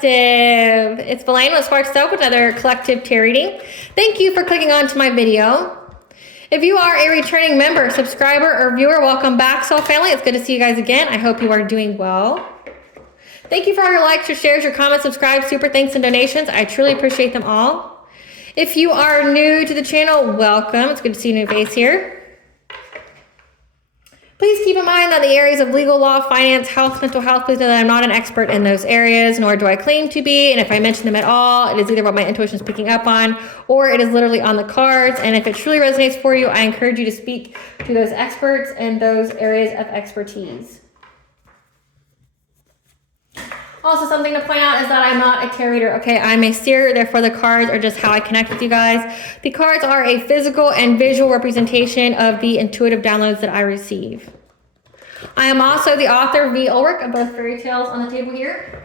Collective. It's Belaine with Spark Soap with another collective tarot reading. Thank you for clicking on to my video. If you are a returning member, subscriber, or viewer, welcome back, Soul Family. It's good to see you guys again. I hope you are doing well. Thank you for all your likes, your shares, your comments, subscribes, super thanks, and donations. I truly appreciate them all. If you are new to the channel, welcome. It's good to see a new face here. Please keep in mind that the areas of legal, law, finance, health, mental health, please know that I'm not an expert in those areas, nor do I claim to be. And if I mention them at all, it is either what my intuition is picking up on, or it is literally on the cards. And if it truly resonates for you, I encourage you to speak to those experts and those areas of expertise. Also, something to point out is that I'm not a tarot reader, okay? I'm a seer, therefore the cards are just how I connect with you guys. The cards are a physical and visual representation of the intuitive downloads that I receive. I am also the author of Ulrich of both fairy tales on the table here.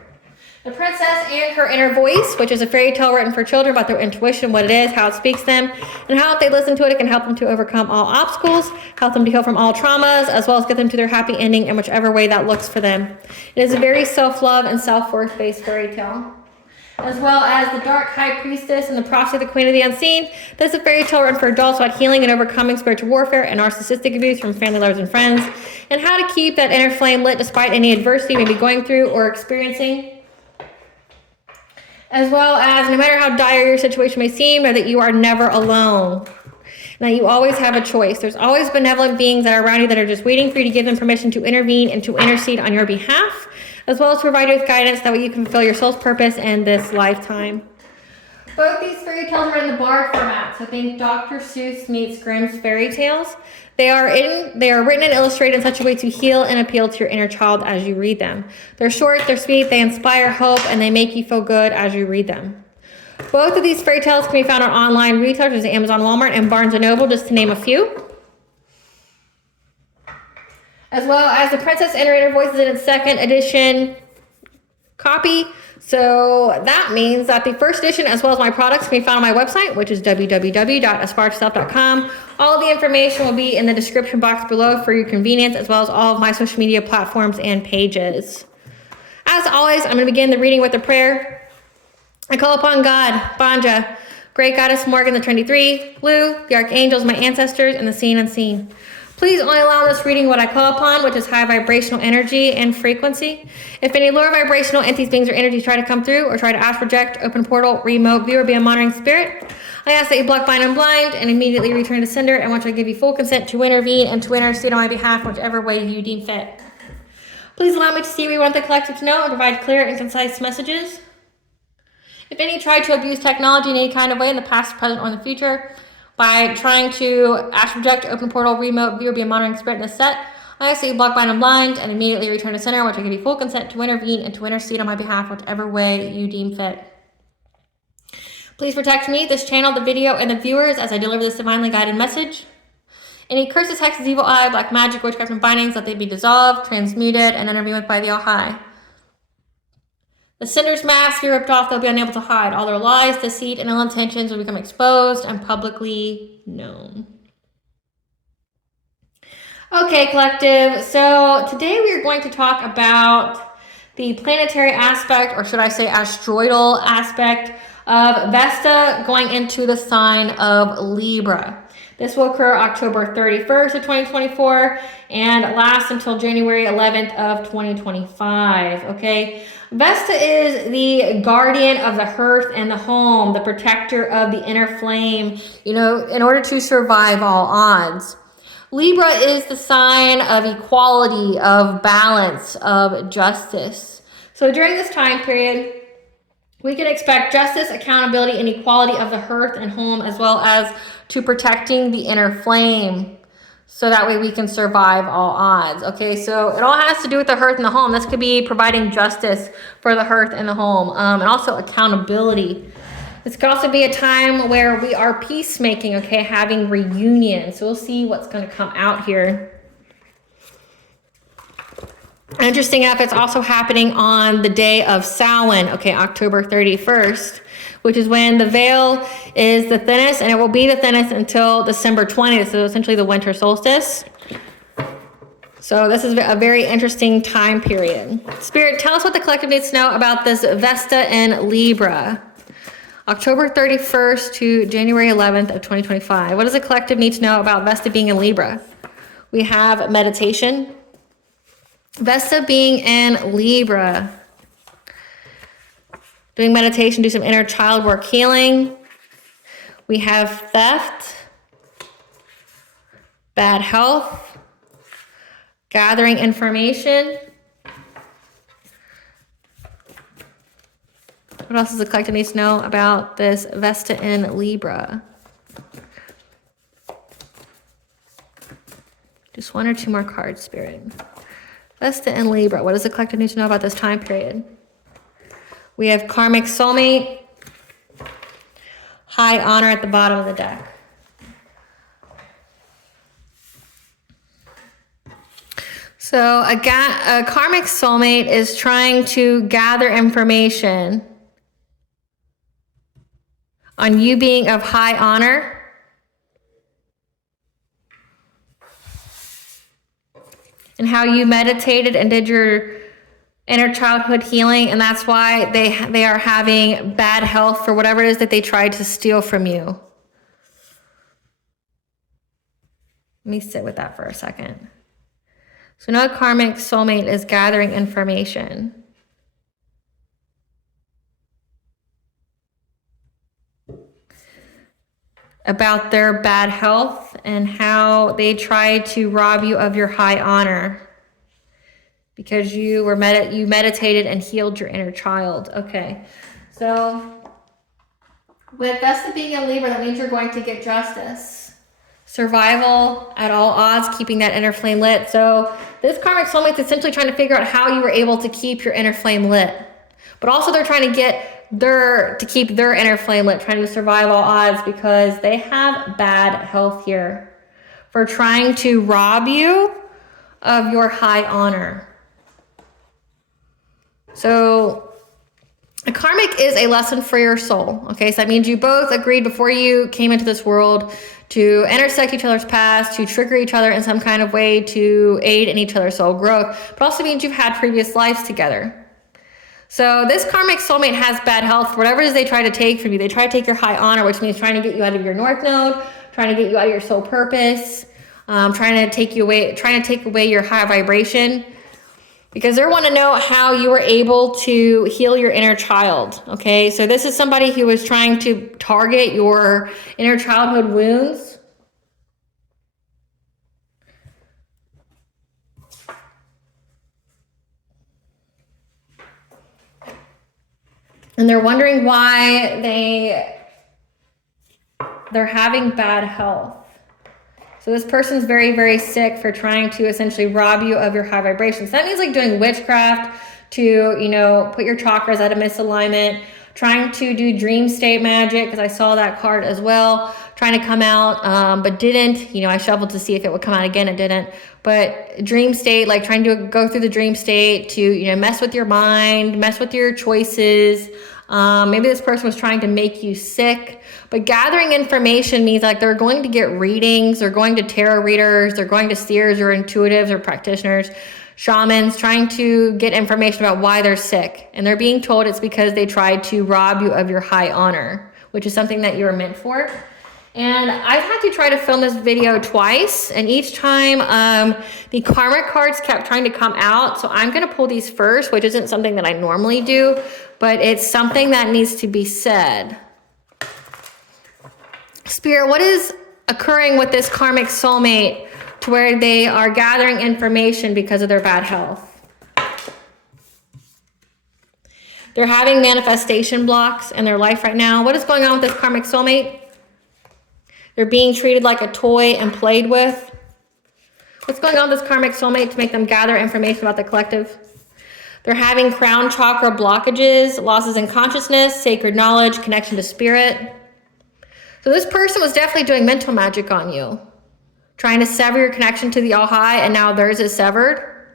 The Princess and Her Inner Voice, which is a fairy tale written for children about their intuition, what it is, how it speaks to them, and how if they listen to it, it can help them to overcome all obstacles, help them to heal from all traumas, as well as get them to their happy ending in whichever way that looks for them. It is a very self-love and self-worth based fairy tale. As well as The Dark High Priestess and The Prophecy of the Queen of the Unseen. This is a fairy tale written for adults about healing and overcoming spiritual warfare and narcissistic abuse from family, lovers, and friends, and how to keep that inner flame lit despite any adversity you may be going through or experiencing. As well as no matter how dire your situation may seem, know that you are never alone. And that you always have a choice. There's always benevolent beings that are around you that are just waiting for you to give them permission to intervene and to intercede on your behalf, as well as provide you with guidance that way you can fulfill your soul's purpose in this lifetime. Both these fairy tales are in the Bard format, so think Dr. Seuss meets Grimm's fairy tales. They are written and illustrated in such a way to heal and appeal to your inner child as you read them. They're short, they're sweet, they inspire hope, and they make you feel good as you read them. Both of these fairy tales can be found on online retailers such as Amazon, Walmart, and Barnes & Noble, just to name a few. As well as The Princess and Her Inner Voice is in its second edition copy. So that means that the first edition, as well as my products, can be found on my website, which is www.aspiraltotheself.com. All the information will be in the description box below for your convenience, as well as all of my social media platforms and pages. As always, I'm going to begin the reading with a prayer. I call upon God, Banja, Great Goddess Morgan, the Trinity Three, Blue, the Archangels, my ancestors, and the seen and unseen. Please only allow this reading what I call upon, which is high vibrational energy and frequency. If any lower vibrational entities, beings, or energies try to come through or try to ask, reject, open portal, remote, view, or be a monitoring spirit, I ask that you block, bind, and blind and immediately return to sender, and once I give you full consent to intervene and to intercede on my behalf, whichever way you deem fit. Please allow me to see what you want the collective to know and provide clear and concise messages. If any try to abuse technology in any kind of way in the past, present, or in the future, by trying to ask, reject, open portal, remote, view, or be a monitoring spirit in this set, I ask that you block, bind, and blind and immediately return to center, which I give you full consent to intervene and to intercede on my behalf, whichever way you deem fit. Please protect me, this channel, the video, and the viewers as I deliver this divinely guided message. Any curses, hexes, evil eye, black magic, witchcraft, and bindings, let they be dissolved, transmuted, and intervened by the All-High. The sinner's mask be ripped off, they'll be unable to hide. All their lies, deceit, and ill intentions will become exposed and publicly known. Okay, collective. So today we are going to talk about the planetary aspect, or should I say asteroidal aspect, of Vesta going into the sign of Libra. This will occur October 31st of 2024 and last until January 11th of 2025, okay? Vesta is the guardian of the hearth and the home, the protector of the inner flame, you know, in order to survive all odds. Libra is the sign of equality, of balance, of justice. So during this time period, we can expect justice, accountability, and equality of the hearth and home, as well as to protecting the inner flame, so that way we can survive all odds. Okay, so it all has to do with the hearth and the home. This could be providing justice for the hearth and the home, and also accountability. This could also be a time where we are peacemaking, okay, having reunion. So we'll see what's going to come out here. Interesting enough, it's also happening on the day of Samhain, okay, October 31st, which is when the veil is the thinnest, and it will be the thinnest until December 20th, so essentially the winter solstice. So this is a very interesting time period. Spirit, tell us what the collective needs to know about this Vesta and Libra. October 31st to January 11th of 2025. What does the collective need to know about Vesta being in Libra? We have meditation. Vesta being in Libra. Doing meditation, do some inner child work healing. We have theft. Bad health. Gathering information. What else does the collective need to know about this Vesta in Libra? Just one or two more cards, Spirit. Vesta in Libra. What does the collective need to know about this time period? We have Karmic soulmate. High honor at the bottom of the deck. So a karmic soulmate is trying to gather information on you being of high honor, and how you meditated and did your inner childhood healing, and that's why they are having bad health for whatever it is that they tried to steal from you. Let me sit with that for a second. So now a karmic soulmate is gathering information. About their bad health and how they tried to rob you of your high honor because you meditated and healed your inner child. Okay, so with Vesta being in Libra, that means you're going to get justice. Survival at all odds, keeping that inner flame lit. So this karmic soulmate is essentially trying to figure out how you were able to keep your inner flame lit, but also they're trying to keep their inner flame lit, trying to survive all odds because they have bad health here for trying to rob you of your high honor. So a karmic is a lesson for your soul. Okay, so that means you both agreed before you came into this world to intersect each other's past, to trigger each other in some kind of way, to aid in each other's soul growth, but also means you've had previous lives together. So this karmic soulmate has bad health. Whatever it is they try to take from you, they try to take your high honor, which means trying to get you out of your north node, trying to get you out of your soul purpose, trying to take away your high vibration, because they want to know how you were able to heal your inner child. Okay, so this is somebody who was trying to target your inner childhood wounds. And they're wondering why they're having bad health. So this person's very, very sick for trying to essentially rob you of your high vibrations. So that means like doing witchcraft to, put your chakras out of misalignment, trying to do dream state magic, because I saw that card as well, trying to come out, but didn't. I shuffled to see if it would come out again, it didn't. But dream state, like trying to go through the dream state to, mess with your mind, mess with your choices. Maybe this person was trying to make you sick. But gathering information means like they're going to get readings, they're going to tarot readers, they're going to seers or intuitives or practitioners, shamans, trying to get information about why they're sick. And they're being told it's because they tried to rob you of your high honor, which is something that you were meant for. And I've had to try to film this video twice, and each time the karmic cards kept trying to come out. So I'm going to pull these first, which isn't something that I normally do, but it's something that needs to be said. Spirit, what is occurring with this karmic soulmate to where they are gathering information because of their bad health? They're having manifestation blocks in their life right now. What is going on with this karmic soulmate? They're being treated like a toy and played with. What's going on with this karmic soulmate to make them gather information about the collective? They're having crown chakra blockages, losses in consciousness, sacred knowledge, connection to spirit. So this person was definitely doing mental magic on you, trying to sever your connection to the All High, and now theirs is severed.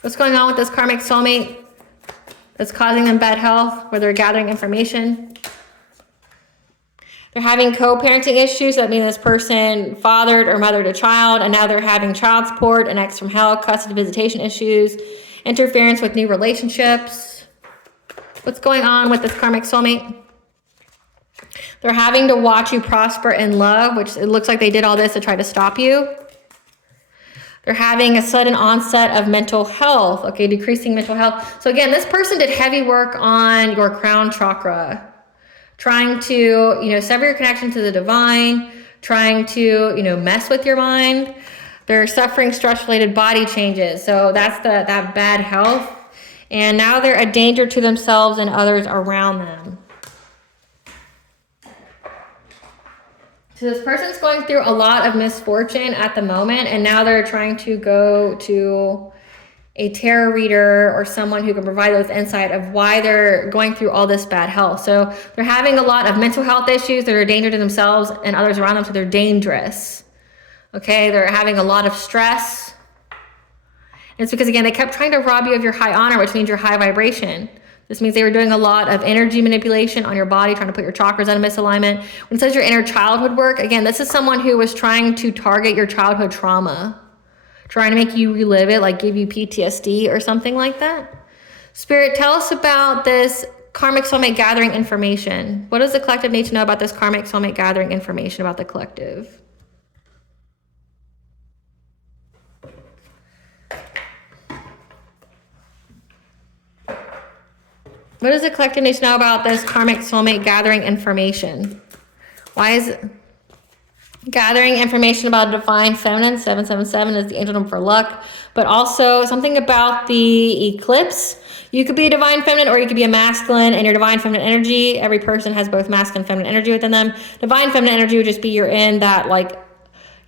What's going on with this karmic soulmate that's causing them bad health, where they're gathering information? They're having co-parenting issues. That means this person fathered or mothered a child, and now they're having child support, an ex from hell, custody visitation issues, interference with new relationships. What's going on with this karmic soulmate? They're having to watch you prosper in love, which it looks like they did all this to try to stop you. They're having a sudden onset of mental health, okay, decreasing mental health. So again, this person did heavy work on your crown chakra, trying to, sever your connection to the divine, trying to, mess with your mind. They're suffering stress-related body changes. So that's that bad health. And now they're a danger to themselves and others around them. So this person's going through a lot of misfortune at the moment, and now they're trying to go to a tarot reader or someone who can provide those insight of why they're going through all this bad health. So they're having a lot of mental health issues that are a danger to themselves and others around them, so they're dangerous. Okay, they're having a lot of stress. And it's because, again, they kept trying to rob you of your high honor, which means your high vibration. This means they were doing a lot of energy manipulation on your body, trying to put your chakras out of misalignment. When it says your inner childhood work, again, this is someone who was trying to target your childhood trauma, trying to make you relive it, like give you PTSD or something like that. Spirit, tell us about this karmic soulmate gathering information. What does the collective need to know about this karmic soulmate gathering information about the collective? What does the collective need to know about this karmic soulmate gathering information? Why is it gathering information about divine feminine? 777 is the angel number for luck, but also something about the eclipse. You could be a divine feminine or you could be a masculine, and your divine feminine energy, every person has both masculine and feminine energy within them. Divine feminine energy would just be you're in that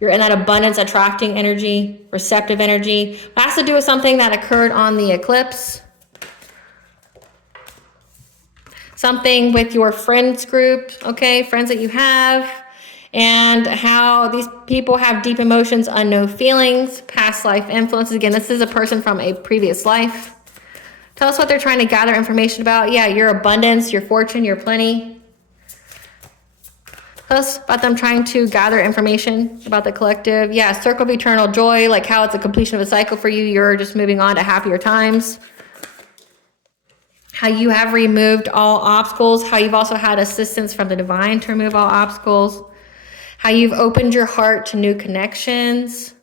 abundance attracting energy, receptive energy. It has to do with something that occurred on the eclipse. Something with your friends group, okay, friends that you have, and how these people have deep emotions, unknown feelings, past life influences. Again, this is a person from a previous life. Tell us what they're trying to gather information about. Yeah, your abundance, your fortune, your plenty. Tell us about them trying to gather information about the collective. Yeah, circle of eternal joy, like how it's a completion of a cycle for you. You're just moving on to happier times. How you have removed all obstacles, how you've also had assistance from the divine to remove all obstacles, how you've opened your heart to new connections.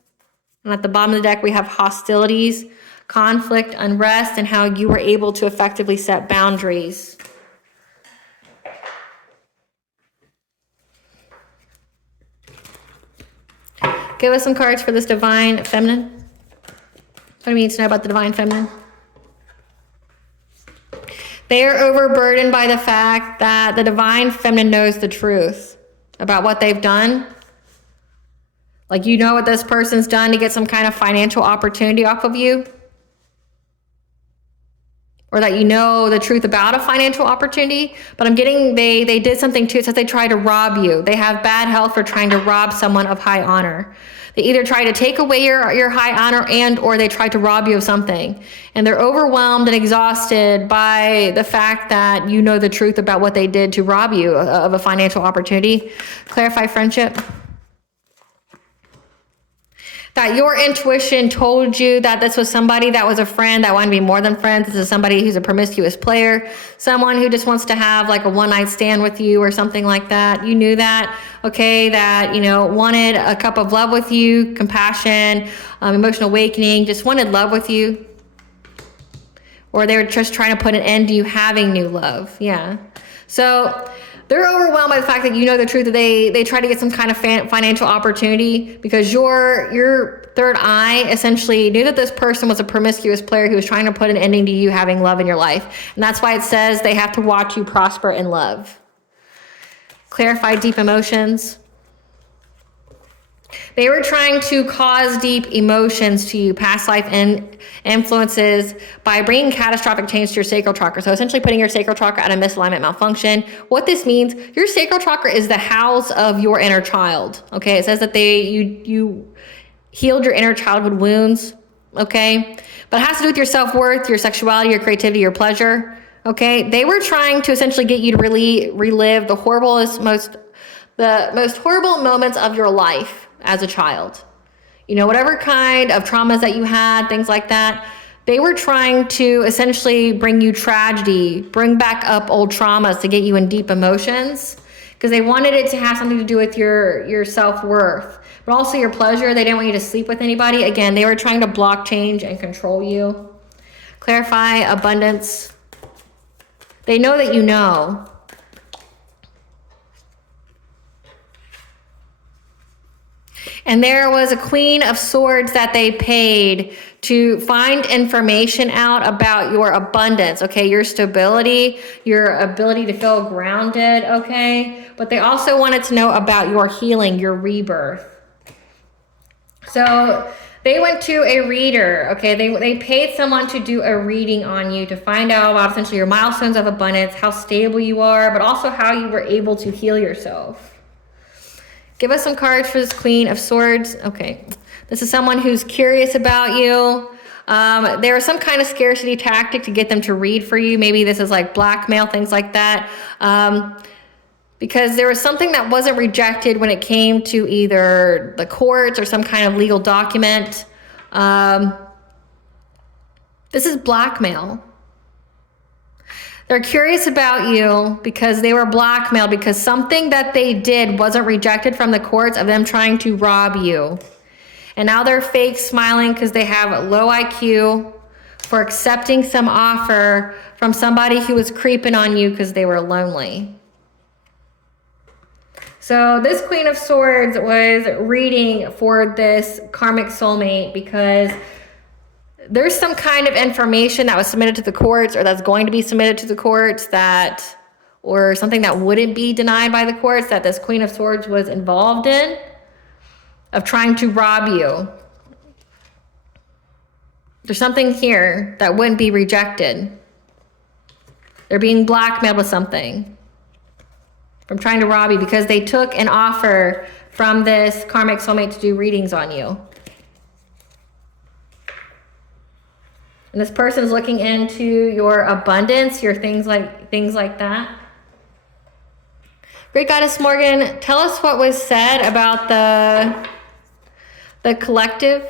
And at the bottom of the deck, we have hostilities, conflict, unrest, and how you were able to effectively set boundaries. Give us some cards for this divine feminine. What do you need to know about the divine feminine? They are overburdened by the fact that the divine feminine knows the truth about what they've done. Like, you know what this person's done to get some kind of financial opportunity off of you. Or that you know the truth about a financial opportunity. But I'm getting, they did something too. It says they tried to rob you. They have bad health for trying to rob someone of high honor. They either try to take away your high honor or they try to rob you of something. And they're overwhelmed and exhausted by the fact that you know the truth about what they did to rob you of a financial opportunity. Clarify friendship. That your intuition told you that this was somebody that was a friend that wanted to be more than friends. This is somebody who's a promiscuous player, someone who just wants to have like a one-night stand with you or something like that. You knew that, okay, that, wanted a cup of love with you, compassion, emotional awakening, just wanted love with you. Or they were just trying to put an end to you having new love. Yeah. So they're overwhelmed by the fact that you know the truth, that they try to get some kind of financial opportunity because your third eye essentially knew that this person was a promiscuous player who was trying to put an ending to you having love in your life. And that's why it says they have to watch you prosper in love. Clarify deep emotions. They were trying to cause deep emotions to you, past life influences, by bringing catastrophic change to your sacral chakra. So essentially putting your sacral chakra out of misalignment, malfunction. What this means, your sacral chakra is the house of your inner child. Okay, it says that you healed your inner childhood wounds. Okay, but it has to do with your self-worth, your sexuality, your creativity, your pleasure. Okay, they were trying to essentially get you to really relive the most horrible moments of your life as a child. You know, whatever kind of traumas that you had, things like that. They were trying to essentially bring you tragedy, bring back up old traumas to get you in deep emotions, because they wanted it to have something to do with your self-worth, but also your pleasure. They didn't want you to sleep with anybody. Again, they were trying to block change and control you. Clarify abundance. They know that you know. And there was a Queen of Swords that they paid to find information out about your abundance, okay? Your stability, your ability to feel grounded, okay? But they also wanted to know about your healing, your rebirth. So they went to a reader, okay? They paid someone to do a reading on you to find out about essentially your milestones of abundance, how stable you are, but also how you were able to heal yourself. Give us some cards for this Queen of Swords. Okay, this is someone who's curious about you. There was some kind of scarcity tactic to get them to read for you. Maybe this is like blackmail, things like that. Because there was something that wasn't rejected when it came to either the courts or some kind of legal document. This is blackmail. They're curious about you because they were blackmailed because something that they did wasn't rejected from the courts of them trying to rob you. And now they're fake smiling because they have low IQ for accepting some offer from somebody who was creeping on you because they were lonely. So this Queen of Swords was reading for this karmic soulmate because there's some kind of information that was submitted to the courts or that's going to be submitted to the courts or something that wouldn't be denied by the courts that this Queen of Swords was involved in of trying to rob you. There's something here that wouldn't be rejected. They're being blackmailed with something from trying to rob you because they took an offer from this karmic soulmate to do readings on you. And this person is looking into your abundance, your things like that. Great Goddess Morgan, tell us what was said about the collective.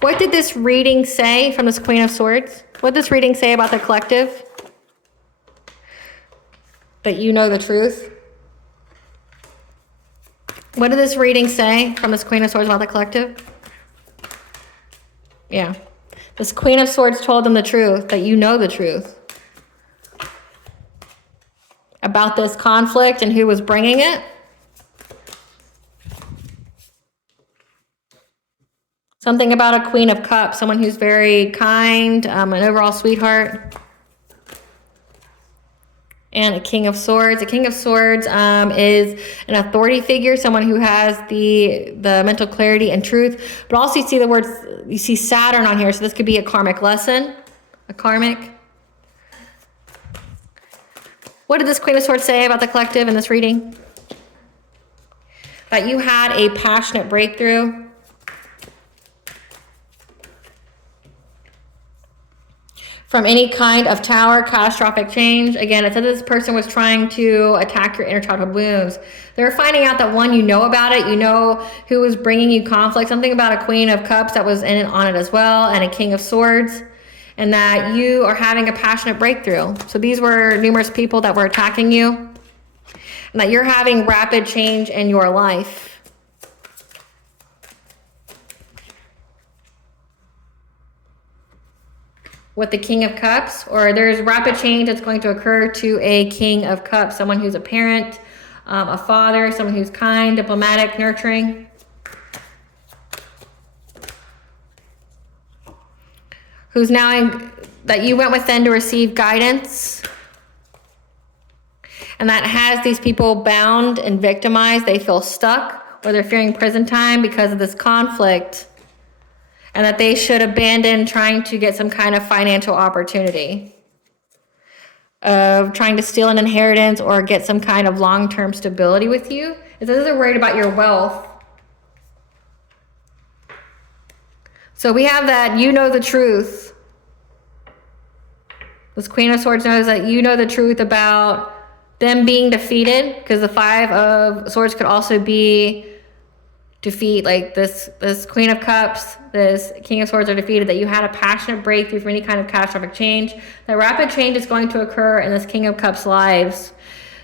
What did this reading say from this Queen of Swords? What did this reading say about the collective? That you know the truth. What did this reading say from this Queen of Swords about the collective? Yeah. This Queen of Swords told them the truth, that you know the truth about this conflict and who was bringing it. Something about a Queen of Cups, someone who's very kind, an overall sweetheart. And a King of Swords. A King of Swords is an authority figure, someone who has the mental clarity and truth. But also you see Saturn on here, so this could be a karmic lesson, a karmic. What did this Queen of Swords say about the collective in this reading? That you had a passionate breakthrough. From any kind of tower, catastrophic change. Again, it said this person was trying to attack your inner childhood wounds. They're finding out that one, you know about it. You know who was bringing you conflict. Something about a Queen of Cups that was in it on it as well, and a King of Swords. And that you are having a passionate breakthrough. So these were numerous people that were attacking you. And that you're having rapid change in your life. With the King of Cups, or there's rapid change that's going to occur to a King of Cups, someone who's a parent, a father, someone who's kind, diplomatic, nurturing. Who's now that you went within to receive guidance. And that has these people bound and victimized. They feel stuck or they're fearing prison time because of this conflict. And that they should abandon trying to get some kind of financial opportunity of trying to steal an inheritance or get some kind of long-term stability with you. It says they're worried about your wealth. So we have that you know the truth. This Queen of Swords knows that you know the truth about them being defeated, because the Five of Swords could also be defeat. Like this Queen of Cups, this King of Swords are defeated, that you had a passionate breakthrough from any kind of catastrophic change. That rapid change is going to occur in this King of Cups lives,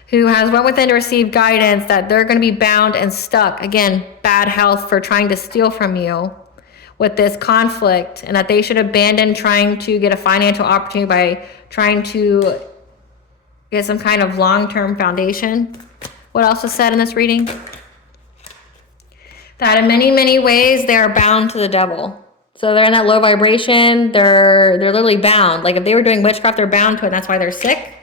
who has went within to receive guidance, that they're going to be bound and stuck. Again, bad health for trying to steal from you with this conflict, and that they should abandon trying to get a financial opportunity by trying to get some kind of long-term foundation. What else is said in this reading? That in many, many ways, they are bound to the devil. So they're in that low vibration. They're literally bound. Like if they were doing witchcraft, they're bound to it. And that's why they're sick.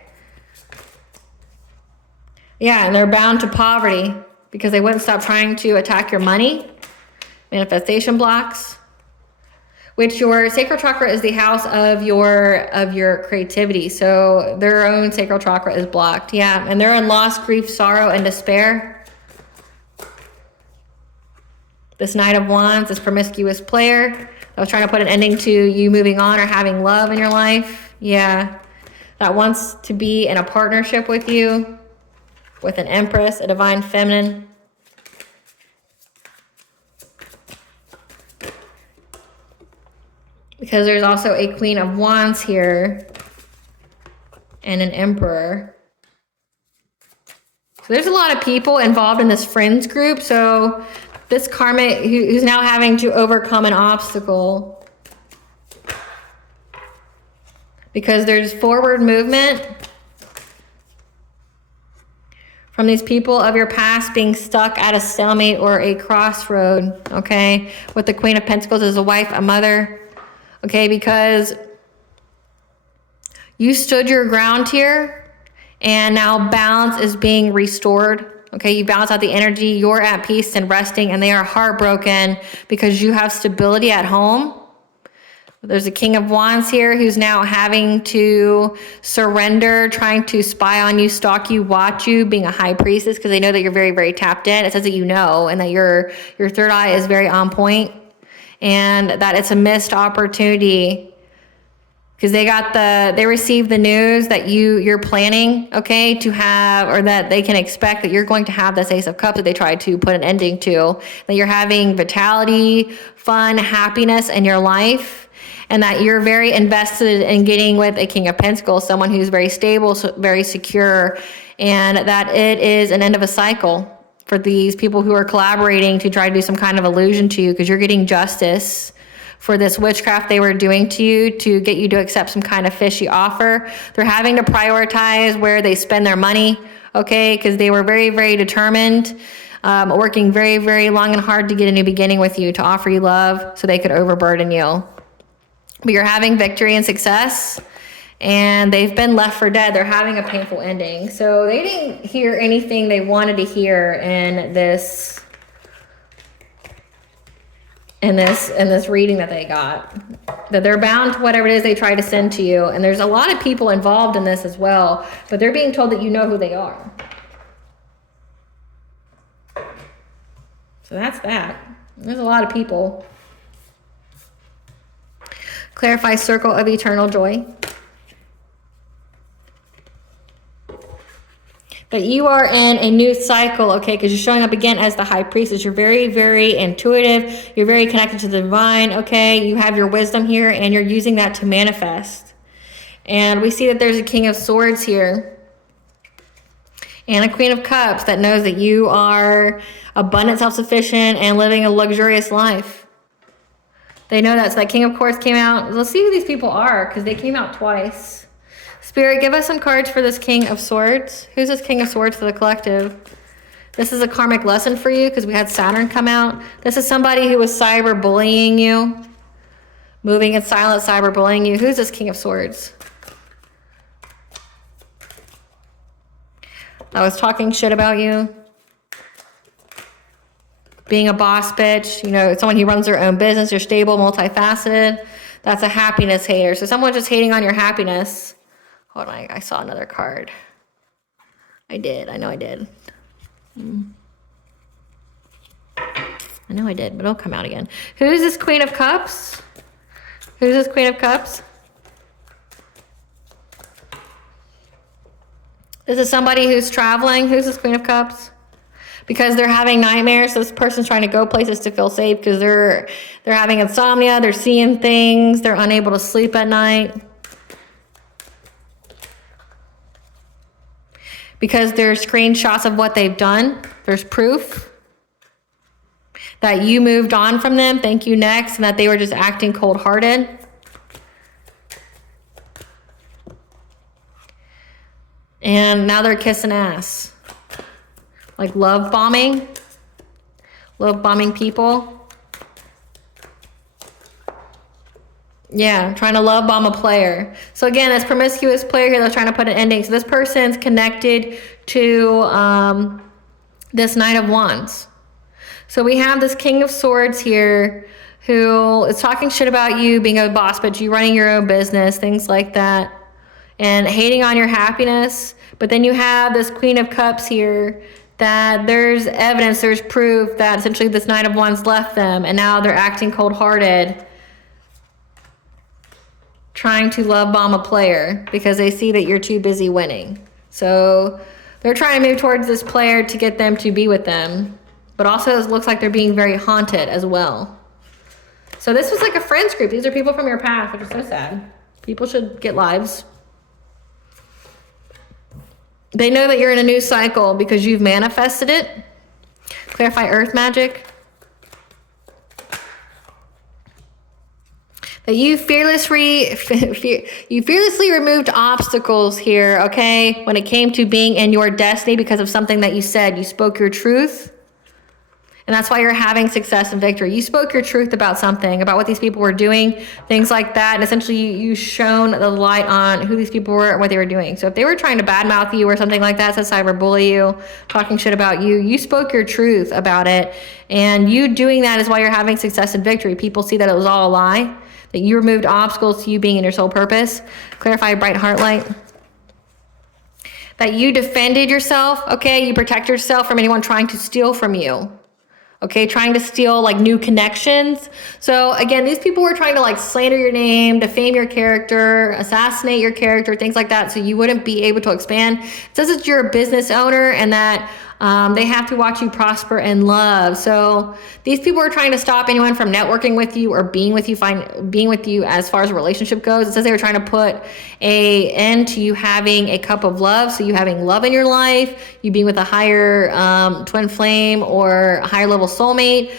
Yeah, and they're bound to poverty because they wouldn't stop trying to attack your money. Manifestation blocks. Which your sacral chakra is the house of your creativity. So their own sacral chakra is blocked. Yeah, and they're in loss, grief, sorrow, and despair. This Knight of Wands, this promiscuous player that was trying to put an ending to you moving on or having love in your life. Yeah, that wants to be in a partnership with you, with an Empress, a divine feminine. Because there's also a Queen of Wands here and an Emperor. So there's a lot of people involved in this friends group. So this karmic who's now having to overcome an obstacle. Because there's forward movement from these people of your past being stuck at a stalemate or a crossroad. Okay. With the Queen of Pentacles as a wife, a mother. Okay, because you stood your ground here and now balance is being restored. Okay, you balance out the energy, you're at peace and resting, and they are heartbroken because you have stability at home. There's a King of Wands here who's now having to surrender, trying to spy on you, stalk you, watch you, being a high priestess because they know that you're very, very tapped in. It says that you know, and that your third eye is very on point. And that it's a missed opportunity because they received the news that you're planning, okay, to have, or that they can expect that you're going to have this Ace of Cups that they tried to put an ending to, that you're having vitality, fun, happiness in your life, and that you're very invested in getting with a King of Pentacles, someone who's very stable, very secure, and that it is an end of a cycle for these people who are collaborating to try to do some kind of illusion to you, because you're getting justice for this witchcraft they were doing to you to get you to accept some kind of fishy offer. They're having to prioritize where they spend their money, okay, because they were very, very determined, working very, very long and hard to get a new beginning with you, to offer you love so they could overburden you. But you're having victory and success, and they've been left for dead. They're having a painful ending. So they didn't hear anything they wanted to hear in this reading that they got. That they're bound to whatever it is they try to send to you. And there's a lot of people involved in this as well, but they're being told that you know who they are. So that's that. There's a lot of people. Clarify circle of eternal joy. That you are in a new cycle, okay, because you're showing up again as the high priestess. You're very, very intuitive. You're very connected to the divine, okay? You have your wisdom here, and you're using that to manifest. And we see that there's a King of Swords here and a Queen of Cups that knows that you are abundant, self-sufficient, and living a luxurious life. They know that. So that King of Courts came out. Let's see who these people are, because they came out twice. Spirit, give us some cards for this King of Swords. Who's this King of Swords for the collective? This is a karmic lesson for you because we had Saturn come out. This is somebody who was cyberbullying you. Moving in silence, cyberbullying you. Who's this King of Swords? I was talking shit about you. Being a boss bitch. You know, someone who runs their own business. You're stable, multifaceted. That's a happiness hater. So someone just hating on your happiness. Hold on, I saw another card. I did. I know I did. I know I did, but it'll come out again. Who's this Queen of Cups? Who's this Queen of Cups? This is somebody who's traveling. Who's this Queen of Cups? Because they're having nightmares. This person's trying to go places to feel safe because they're having insomnia. They're seeing things. They're unable to sleep at night. Because there's screenshots of what they've done. There's proof that you moved on from them. Thank you, next. And that they were just acting cold-hearted. And now they're kissing ass. Like love bombing. Love bombing people. Yeah, trying to love bomb a player. So again, this promiscuous player here, they're trying to put an ending. So this person's connected to this Knight of Wands. So we have this King of Swords here who is talking shit about you being a boss, but you running your own business, things like that, and hating on your happiness. But then you have this Queen of Cups here that there's evidence, there's proof that essentially this Knight of Wands left them, and now they're acting cold-hearted, trying to love bomb a player because they see that you're too busy winning. So they're trying to move towards this player to get them to be with them, but also it looks like they're being very haunted as well. So this was like a friends group. These are people from your past, which is so sad. People should get lives. They know that you're in a new cycle because you've manifested it. Clarify earth magic. That you fearlessly removed obstacles here, okay? When it came to being in your destiny because of something that you said. You spoke your truth. And that's why you're having success and victory. You spoke your truth about something, about what these people were doing, things like that. And essentially you shone the light on who these people were and what they were doing. So if they were trying to badmouth you or something like that, so cyberbully you, talking shit about you, you spoke your truth about it. And you doing that is why you're having success and victory. People see that it was all a lie, that you removed obstacles to you being in your soul purpose. Clarify bright heart light. That you defended yourself, okay? You protect yourself from anyone trying to steal from you. Okay, trying to steal like new connections. So again, these people were trying to like slander your name, defame your character, assassinate your character, things like that. So you wouldn't be able to expand. It says that you're a business owner and that they have to watch you prosper and love. So these people are trying to stop anyone from networking with you or being with you as far as a relationship goes. It says they were trying to put an end to you having a cup of love. So you having love in your life, you being with a higher twin flame or a higher level soulmate,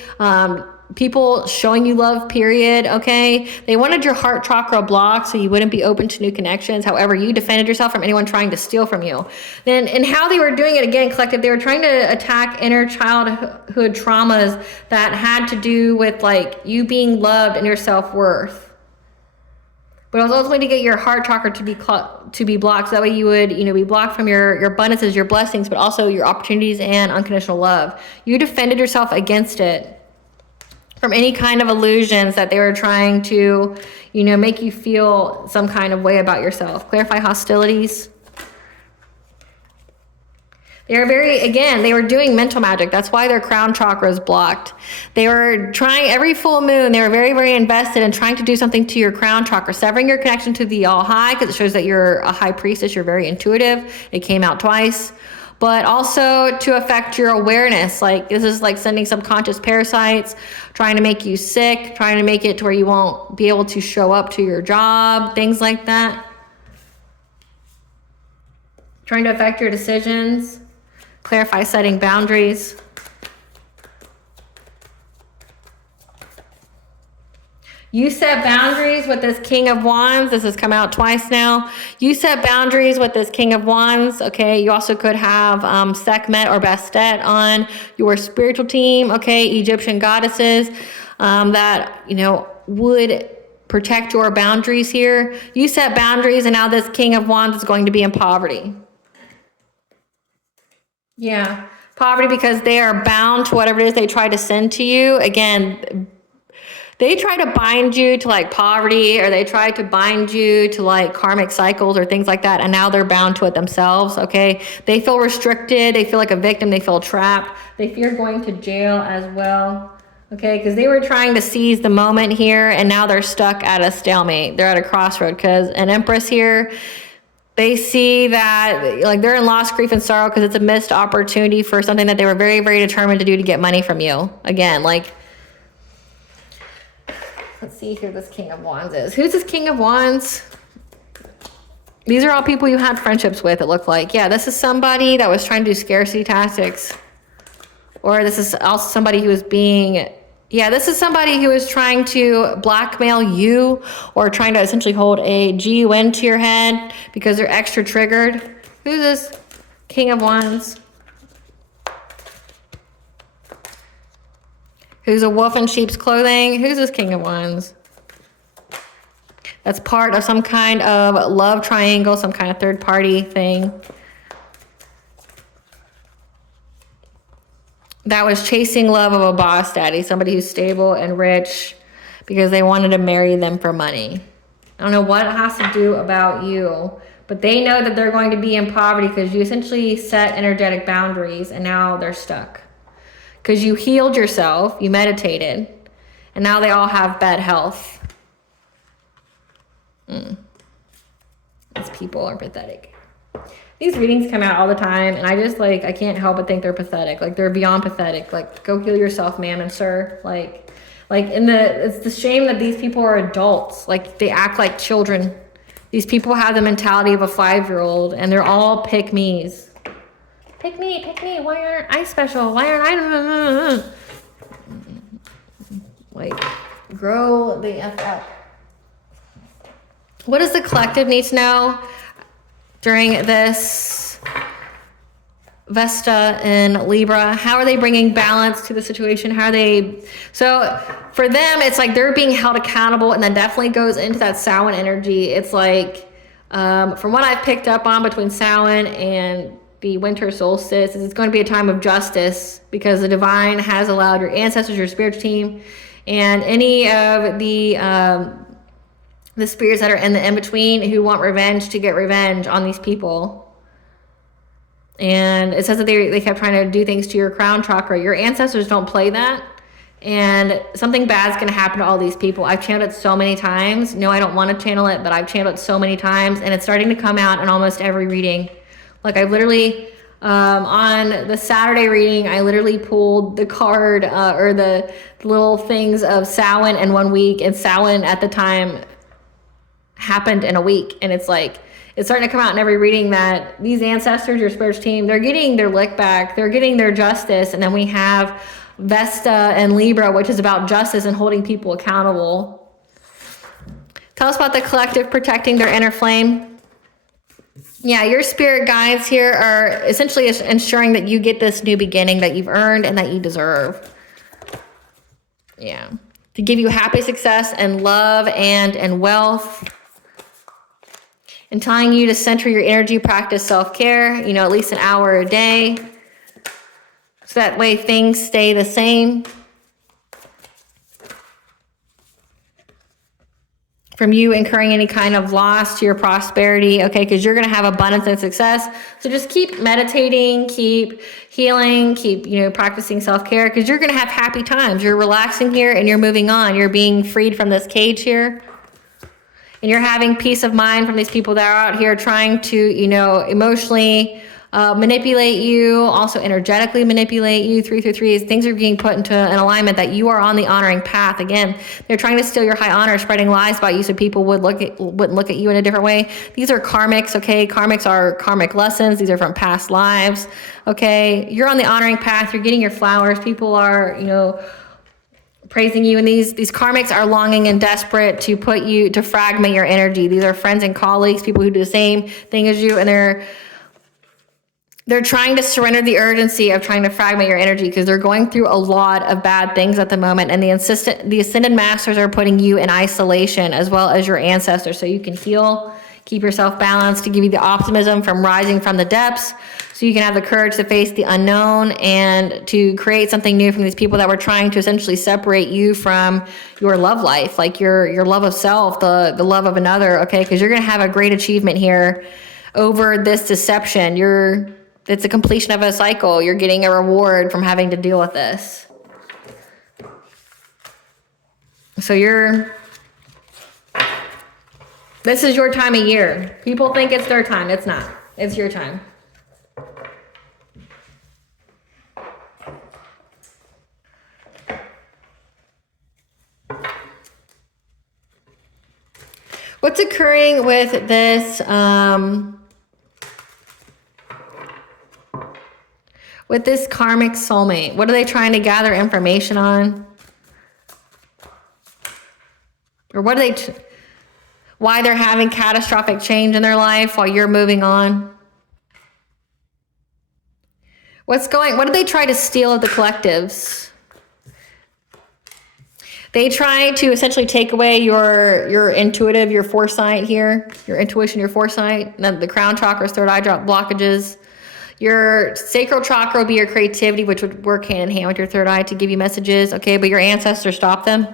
people showing you love, period, okay? They wanted your heart chakra blocked so you wouldn't be open to new connections. However, you defended yourself from anyone trying to steal from you. Then, and how they were doing it, again, collective, they were trying to attack inner childhood traumas that had to do with like you being loved and your self-worth. But it was ultimately to get your heart chakra to be blocked. So that way you would, be blocked from your abundances, your blessings, but also your opportunities and unconditional love. You defended yourself against it. From any kind of illusions that they were trying to, make you feel some kind of way about yourself. Clarify hostilities. They were doing mental magic. That's why their crown chakra is blocked. They were trying every full moon. They were very, very invested in trying to do something to your crown chakra, severing your connection to the all high, because it shows that you're a high priestess. You're very intuitive. It came out twice. But also to affect your awareness. Like this is like sending subconscious parasites, trying to make you sick, trying to make it to where you won't be able to show up to your job, things like that. Trying to affect your decisions. Clarify setting boundaries. You set boundaries with this King of Wands. This has come out twice now. You set boundaries with this King of Wands. Okay. You also could have Sekhmet or Bastet on your spiritual team. Okay. Egyptian goddesses that, would protect your boundaries here. You set boundaries and now this King of Wands is going to be in poverty. Yeah. Poverty because they are bound to whatever it is they try to send to you. Again, they try to bind you to like poverty, or they try to bind you to like karmic cycles or things like that. And now they're bound to it themselves. Okay. They feel restricted. They feel like a victim. They feel trapped. They fear going to jail as well. Okay. Because they were trying to seize the moment here and now they're stuck at a stalemate. They're at a crossroad because an empress here, They see that like they're in loss, grief, and sorrow because it's a missed opportunity for something that they were very, very determined to do to get money from you. Again, like, let's see who this King of Wands is. Who's this King of Wands? These are all people you had friendships with, it looked like. Yeah, this is somebody that was trying to do scarcity tactics. Or this is also somebody who was being... Yeah, this is somebody who is trying to blackmail you or trying to essentially hold a GUN to your head because they're extra triggered. Who's this King of Wands? Who's a wolf in sheep's clothing? Who's this King of Wands? That's part of some kind of love triangle, some kind of third party thing. That was chasing love of a boss daddy, somebody who's stable and rich because they wanted to marry them for money. I don't know what it has to do about you, but they know that they're going to be in poverty because you essentially set energetic boundaries and now they're stuck. Because you healed yourself, you meditated, and now they all have bad health. These people are pathetic. These readings come out all the time, and I just, like, I can't help but think they're pathetic. Like, they're beyond pathetic. Like, go heal yourself, ma'am and sir. It's the shame that these people are adults. Like, they act like children. These people have the mentality of a 5-year-old, and they're all pick-me's. Pick me. Why aren't I special? Why aren't I... Like, grow the F up. What does the collective need to know during this Vesta in Libra? How are they bringing balance to the situation? How are they... So for them, it's like they're being held accountable, and that definitely goes into that Samhain energy. It's like, from what I've picked up on between Samhain and the winter solstice, is it's going to be a time of justice because the divine has allowed your ancestors, your spiritual team, and any of the spirits that are in the in-between who want revenge to get revenge on these people. And it says that they kept trying to do things to your crown chakra. Your ancestors don't play that. And something bad's going to happen to all these people. I've channeled it so many times. No, I don't want to channel it, but I've channeled it so many times. And it's starting to come out in almost every reading. Like, I've literally... on the Saturday reading, I literally pulled the card or the little things of Samhain in 1 week. And Samhain at the time... happened in a week, and it's like it's starting to come out in every reading that these ancestors, your spiritual team, they're getting their lick back, they're getting their justice. And then we have Vesta and Libra, which is about justice and holding people accountable. Tell us about the collective protecting their inner flame. Yeah, your spirit guides here are essentially ensuring that you get this new beginning that you've earned and that you deserve. Yeah, to give you happy success and love and wealth. And telling you to center your energy, practice self-care, at least an hour a day. So that way things stay the same. From you incurring any kind of loss to your prosperity, okay? Because you're going to have abundance and success. So just keep meditating, keep healing, keep, practicing self-care, because you're going to have happy times. You're relaxing here and you're moving on. You're being freed from this cage here. And you're having peace of mind from these people that are out here trying to, emotionally manipulate you, also energetically manipulate you. 333 things are being put into an alignment that you are on the honoring path. Again, they're trying to steal your high honor, spreading lies about you so people wouldn't look at you in a different way. These are karmics, okay? Karmics are karmic lessons. These are from past lives, okay? You're on the honoring path. You're getting your flowers. People are, praising you, and these karmics are longing and desperate to fragment your energy. These are friends and colleagues, people who do the same thing as you, and they're trying to surrender the urgency of trying to fragment your energy because they're going through a lot of bad things at the moment, and the ascended masters are putting you in isolation as well as your ancestors so you can heal, keep yourself balanced, to give you the optimism from rising from the depths, so you can have the courage to face the unknown and to create something new from these people that were trying to essentially separate you from your love life, like your love of self, the love of another, okay? Because you're going to have a great achievement here over this deception. It's a completion of a cycle. You're getting a reward from having to deal with this. So This is your time of year. People think it's their time. It's not. It's your time. What's occurring with this, with this karmic soulmate? What are they trying to gather information on? Or what are they, why they're having catastrophic change in their life while you're moving on? What do they try to steal of the collectives? They try to essentially take away your intuitive, your foresight here, your intuition, your foresight. The crown chakras, third eye drop blockages. Your sacral chakra will be your creativity, which would work hand in hand with your third eye to give you messages. Okay, but your ancestors stop them.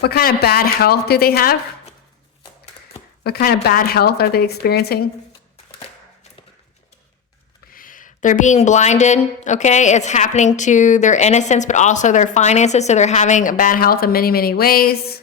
What kind of bad health do they have? What kind of bad health are they experiencing? They're being blinded, okay? It's happening to their innocence, but also their finances. So they're having bad health in many, many ways.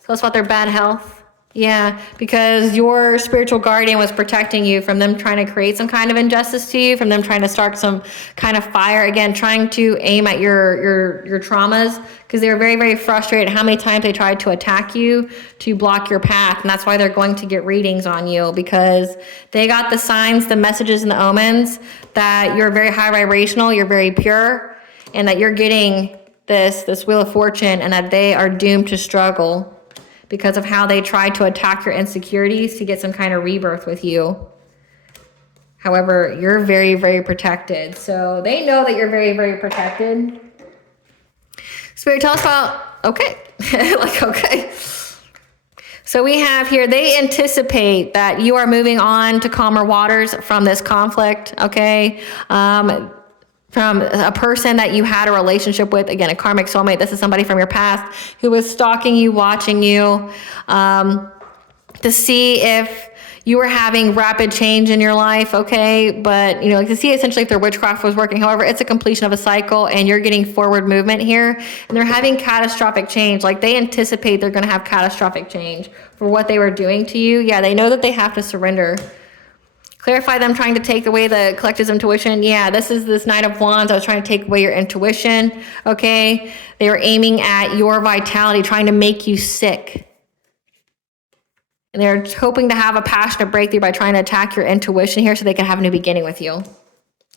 So that's about their bad health. Yeah, because your spiritual guardian was protecting you from them trying to create some kind of injustice to you, from them trying to start some kind of fire. Again, trying to aim at your traumas, because they were very, very frustrated how many times they tried to attack you to block your path. And that's why they're going to get readings on you, because they got the signs, the messages, and the omens that you're very high vibrational, you're very pure, and that you're getting this Wheel of Fortune, and that they are doomed to struggle because of how they tried to attack your insecurities to get some kind of rebirth with you. However, you're very, very protected. So they know that you're very, very protected. Spirit, tell us about, okay. Like, okay. So we have here, they anticipate that you are moving on to calmer waters from this conflict, okay? From a person that you had a relationship with, again, a karmic soulmate. This is somebody from your past who was stalking you, watching you, to see if you were having rapid change in your life, okay? But, you know, like to see essentially if their witchcraft was working. However, it's a completion of a cycle and you're getting forward movement here, and they're having catastrophic change. Like they anticipate they're going to have catastrophic change for what they were doing to you. Yeah, they know that they have to surrender. Clarify them trying to take away the collective's intuition. Yeah, this is this Knight of Wands. I was trying to take away your intuition, okay? They were aiming at your vitality, trying to make you sick. And they're hoping to have a passionate breakthrough by trying to attack your intuition here so they can have a new beginning with you.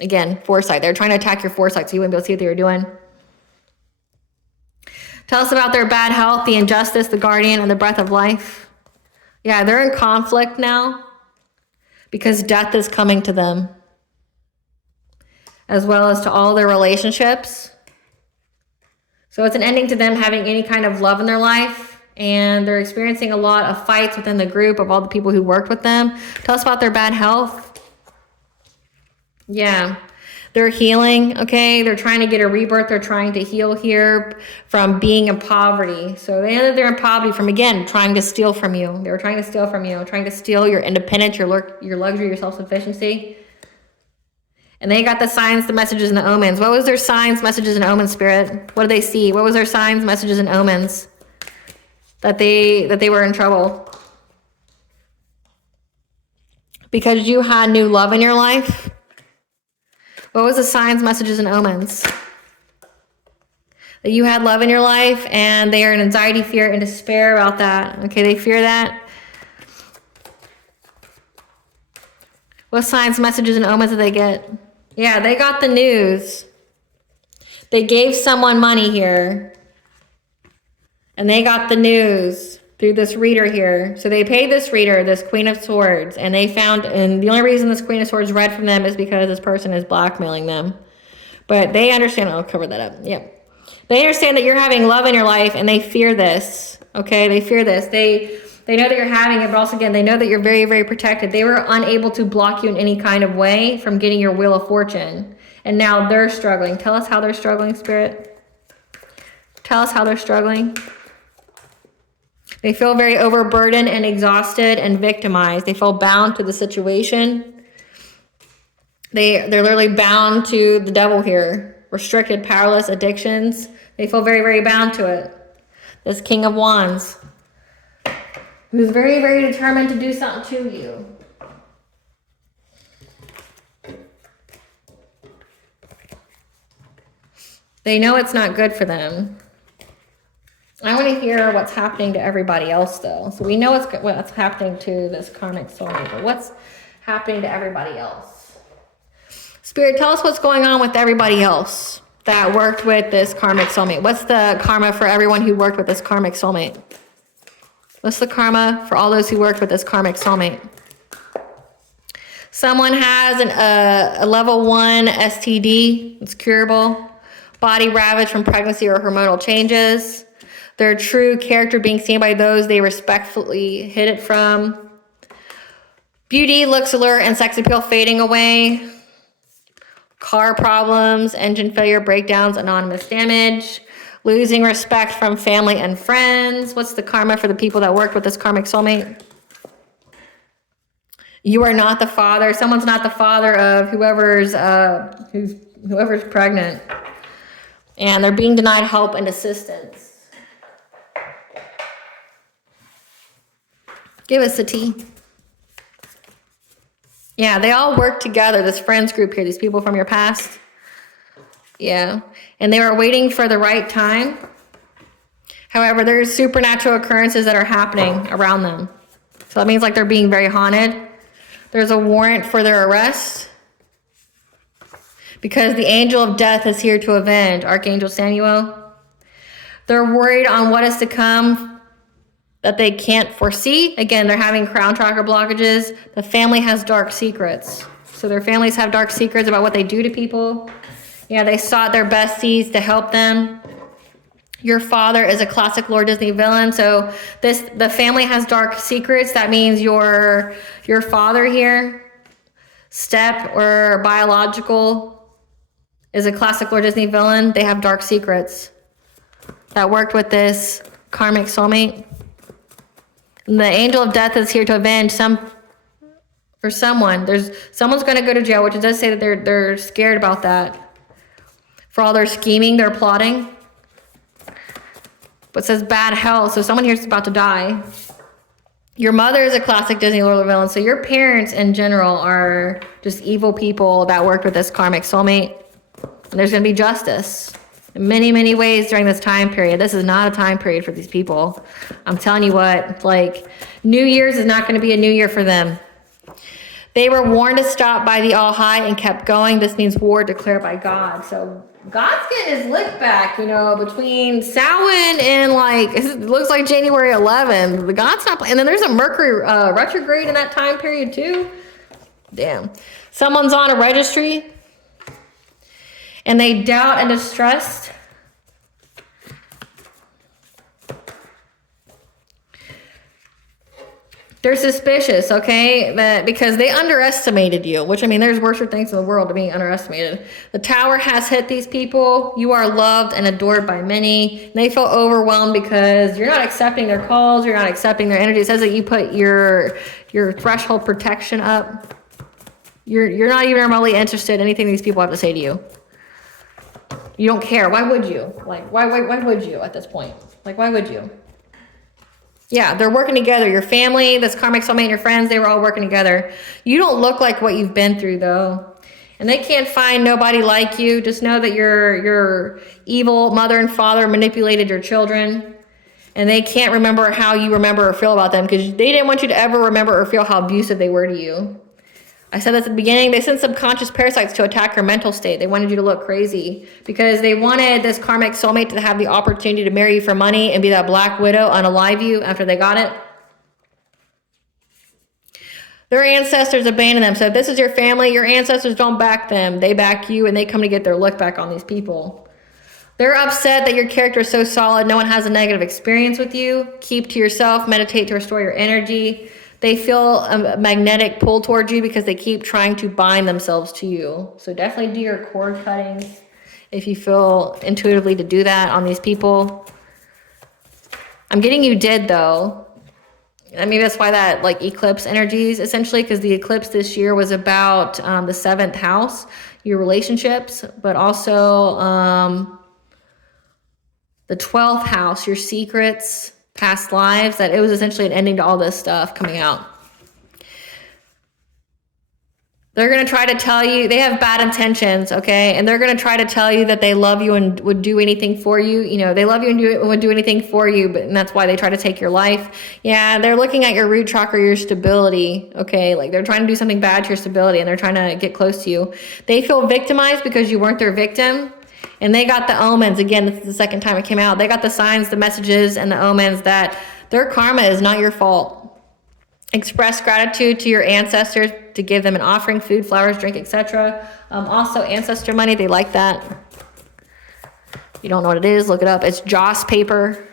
Again, foresight. They're trying to attack your foresight so you wouldn't be able to see what they were doing. Tell us about their bad health, the injustice, the guardian, and the breath of life. Yeah, they're in conflict now, because death is coming to them, as well as to all their relationships. So it's an ending to them having any kind of love in their life, and they're experiencing a lot of fights within the group of all the people who worked with them. Tell us about their bad health. Yeah, they're healing, okay? They're trying to get a rebirth. They're trying to heal here from being in poverty. So they ended they're in poverty from, again, trying to steal from you. They were trying to steal from you, trying to steal your independence, your luxury, your self-sufficiency. And they got the signs, the messages, and the omens. What was their signs, messages, and omens, Spirit? What did they see? What was their signs, messages, and omens that they were in trouble? Because you had new love in your life. What was the signs, messages, and omens? That you had love in your life and they are in anxiety, fear, and despair about that. Okay, they fear that. What signs, messages, and omens did they get? Yeah, they got the news. They gave someone money here. And they got the news through this reader here. So they paid this reader, this Queen of Swords, and they found, and the only reason this Queen of Swords read from them is because this person is blackmailing them. But they understand, I'll cover that up, yep. They understand that you're having love in your life, and they fear this, okay? They fear this. They know that you're having it, but also, again, they know that you're very, very protected. They were unable to block you in any kind of way from getting your Wheel of Fortune. And now they're struggling. Tell us how they're struggling, Spirit. Tell us how they're struggling. They feel very overburdened and exhausted and victimized. They feel bound to the situation. They're literally bound to the devil here. Restricted, powerless, addictions. They feel very, very bound to it. This King of Wands, who's very, very determined to do something to you. They know it's not good for them. I want to hear what's happening to everybody else, though. So we know what's happening to this karmic soulmate, but what's happening to everybody else? Spirit, tell us what's going on with everybody else that worked with this karmic soulmate. What's the karma for everyone who worked with this karmic soulmate? What's the karma for all those who worked with this karmic soulmate? Someone has a level 1 STD. It's curable. Body ravaged from pregnancy or hormonal changes. Their true character being seen by those they respectfully hid it from. Beauty, looks, allure, and sex appeal fading away. Car problems, engine failure, breakdowns, anonymous damage. Losing respect from family and friends. What's the karma for the people that worked with this karmic soulmate? You are not the father. Someone's not the father of whoever's pregnant. And they're being denied help and assistance. Give us the tea. Yeah, they all work together, this friends group here, these people from your past. Yeah, and they were waiting for the right time. However, there's supernatural occurrences that are happening around them. So that means like they're being very haunted. There's a warrant for their arrest. Because the angel of death is here to avenge, Archangel Samuel. They're worried on what is to come that they can't foresee. Again, they're having crown chakra blockages. The family has dark secrets. So their families have dark secrets about what they do to people. Yeah, they sought their besties to help them. Your father is a classic Lord Disney villain. So the family has dark secrets. That means your father here, step or biological, is a classic Lord Disney villain. They have dark secrets that worked with this karmic soulmate. And the angel of death is here to avenge someone. Someone's going to go to jail, which it does say that they're scared about that. For all their scheming, their plotting. But it says bad health, so someone here is about to die. Your mother is a classic Disney Lord villain, so your parents in general are just evil people that worked with this karmic soulmate. And there's going to be justice in many, many ways during this time period. This is not a time period for these people. I'm telling you what, like, New Year's is not going to be a new year for them. They were warned to stop by the All High and kept going. This means war declared by God. So God's getting his lick back, between Samhain and it looks like January 11th. God's not playing. And then there's a Mercury retrograde in that time period too. Damn. Someone's on a registry and they doubt and distrust. They're suspicious, okay? Because they underestimated you, which, there's worse things in the world to being underestimated. The tower has hit these people. You are loved and adored by many. And they feel overwhelmed because you're not accepting their calls. You're not accepting their energy. It says that you put your threshold protection up. You're not even remotely interested in anything these people have to say to you. You don't care. Why would you? Why would you at this point? Why would you? Yeah, they're working together. Your family, this karmic soulmate, and your friends, they were all working together. You don't look like what you've been through, though. And they can't find nobody like you. Just know that your evil mother and father manipulated your children. And they can't remember how you remember or feel about them because they didn't want you to ever remember or feel how abusive they were to you. I said this at the beginning. They sent subconscious parasites to attack your mental state. They wanted you to look crazy because they wanted this karmic soulmate to have the opportunity to marry you for money and be that black widow, unalive you after they got it. Their ancestors abandoned them. So if this is your family, your ancestors don't back them. They back you and they come to get their look back on these people. They're upset that your character is so solid. No one has a negative experience with you. Keep to yourself. Meditate to restore your energy. They feel a magnetic pull towards you because they keep trying to bind themselves to you. So definitely do your cord cuttings if you feel intuitively to do that on these people. I'm getting you did, though. Maybe that's why that eclipse energies, essentially, because the eclipse this year was about the 7th house, your relationships, but also The 12th house, your secrets, past lives, that it was essentially an ending to all this stuff coming out. They're going to try to tell you, they have bad intentions, okay? And they're going to try to tell you that they love you and would do anything for you. You know, they love you and would do anything for you, and that's why they try to take your life. Yeah, they're looking at your root chakra, your stability, okay? Like they're trying to do something bad to your stability and they're trying to get close to you. They feel victimized because you weren't their victim. And they got the omens. Again, this is the second time it came out. They got the signs, the messages, and the omens that their karma is not your fault. Express gratitude to your ancestors, to give them an offering, food, flowers, drink, etc. Also, ancestor money, they like that. If you don't know what it is, look it up. It's Joss paper.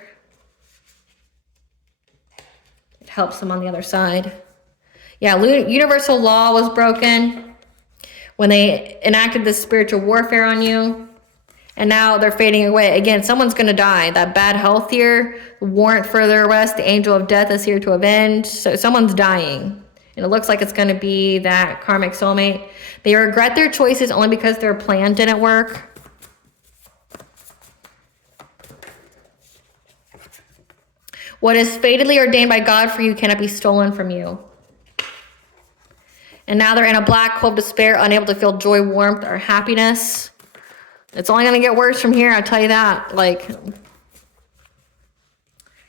It helps them on the other side. Yeah, universal law was broken when they enacted this spiritual warfare on you. And now they're fading away. Again, someone's going to die. That bad health here, the warrant for their arrest, the angel of death is here to avenge. So someone's dying. And it looks like it's going to be that karmic soulmate. They regret their choices only because their plan didn't work. What is fatally ordained by God for you cannot be stolen from you. And now they're in a black hole of despair, unable to feel joy, warmth, or happiness. It's only going to get worse from here, I'll tell you that. Like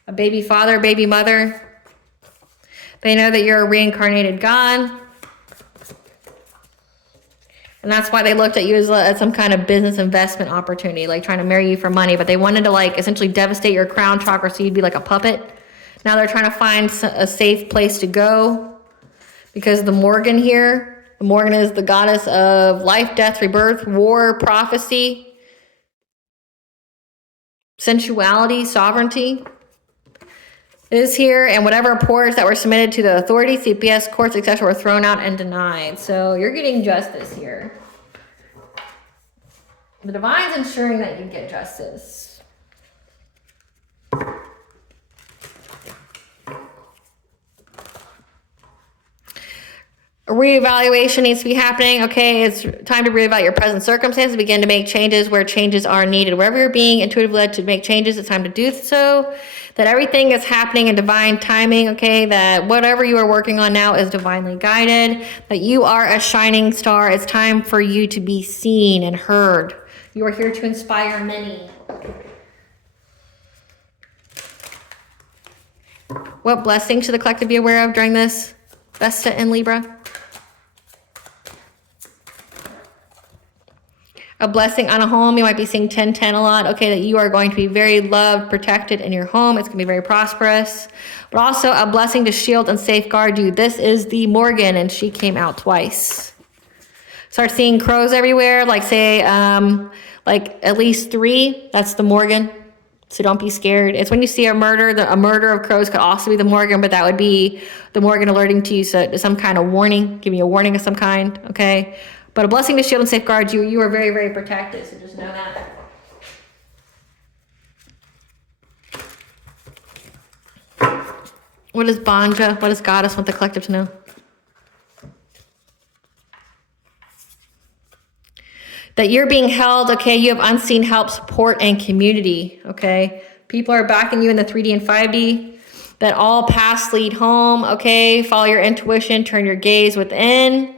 a baby father, baby mother. They know that you're a reincarnated God. And that's why they looked at you as some kind of business investment opportunity, like trying to marry you for money. But they wanted to like essentially devastate your crown chakra so you'd be like a puppet. Now they're trying to find a safe place to go. Because the Morgan here, the Morgan is the goddess of life, death, rebirth, war, prophecy, sensuality, sovereignty is here. And whatever reports that were submitted to the authorities, CPS, courts, etc. were thrown out and denied. So you're getting justice here. The divine's ensuring that you get justice. A reevaluation needs to be happening. Okay, it's time to reevaluate your present circumstances. Begin to make changes where changes are needed. Wherever you're being intuitively led to make changes, it's time to do so. That everything is happening in divine timing. Okay, that whatever you are working on now is divinely guided. That you are a shining star. It's time for you to be seen and heard. You are here to inspire many. What blessing should the collective be aware of during this Vesta in Libra? A blessing on a home. You might be seeing 1010 a lot. Okay, that you are going to be very loved, protected in your home. It's going to be very prosperous. But also a blessing to shield and safeguard you. This is the Morgan, and she came out twice. Start seeing crows everywhere. Like say, like at least 3. That's the Morgan. So don't be scared. It's when you see a murder. A murder of crows could also be the Morgan, but that would be the Morgan alerting to you. So some kind of warning, giving you a warning of some kind. Okay. But a blessing to shield and safeguard you. You are very, very protected. So just know that. What is Banja? What does Goddess want the collective to know? That you're being held, okay? You have unseen help, support, and community, okay? People are backing you in the 3D and 5D. That all paths lead home, okay? Follow your intuition, turn your gaze within.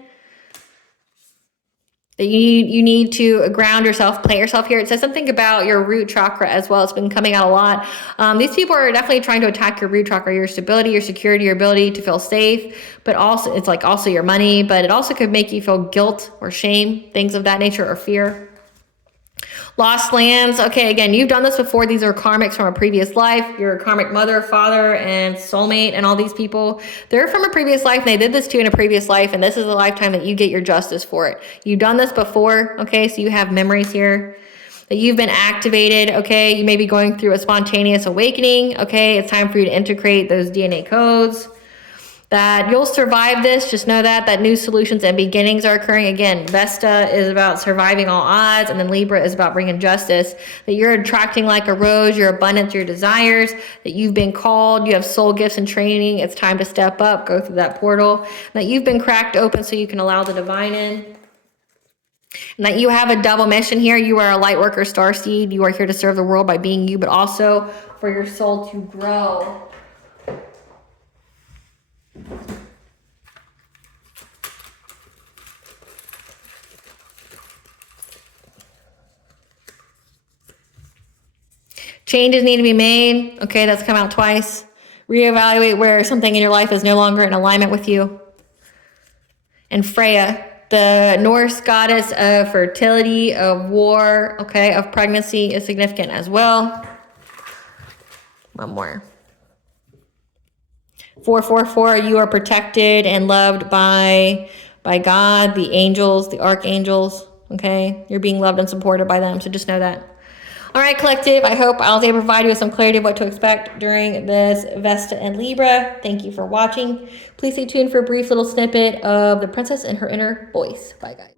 That you need to ground yourself, plant yourself here. It says something about your root chakra as well. It's been coming out a lot. These people are definitely trying to attack your root chakra, your stability, your security, your ability to feel safe. But also, it's like also your money. But it also could make you feel guilt or shame, things of that nature, or fear. Lost lands. Okay, again, you've done this before. These are karmics from a previous life. Your karmic mother, father, and soulmate, and all these people. They're from a previous life, and they did this to you in a previous life, and this is the lifetime that you get your justice for it. You've done this before, okay, so you have memories here. That you've been activated, okay? You may be going through a spontaneous awakening, okay? It's time for you to integrate those DNA codes. That you'll survive this. Just know that new solutions and beginnings are occurring. Again, Vesta is about surviving all odds, and then Libra is about bringing justice. That you're attracting like a rose, your abundance, your desires. That you've been called, you have soul gifts and training. It's time to step up, go through that portal. That you've been cracked open so you can allow the divine in. And that you have a double mission here. You are a light worker, starseed. You are here to serve the world by being you, but also for your soul to grow. Changes need to be made. Okay, that's come out twice. Reevaluate where something in your life is no longer in alignment with you. And Freya, the Norse goddess of fertility, of war, okay, of pregnancy, is significant as well. One more. 444, you are protected and loved by God, the angels, the archangels, okay? You're being loved and supported by them, so just know that. All right, collective, I hope I was able to provide you with some clarity of what to expect during this Vesta and Libra. Thank you for watching. Please stay tuned for a brief little snippet of the princess and her inner voice. Bye, guys.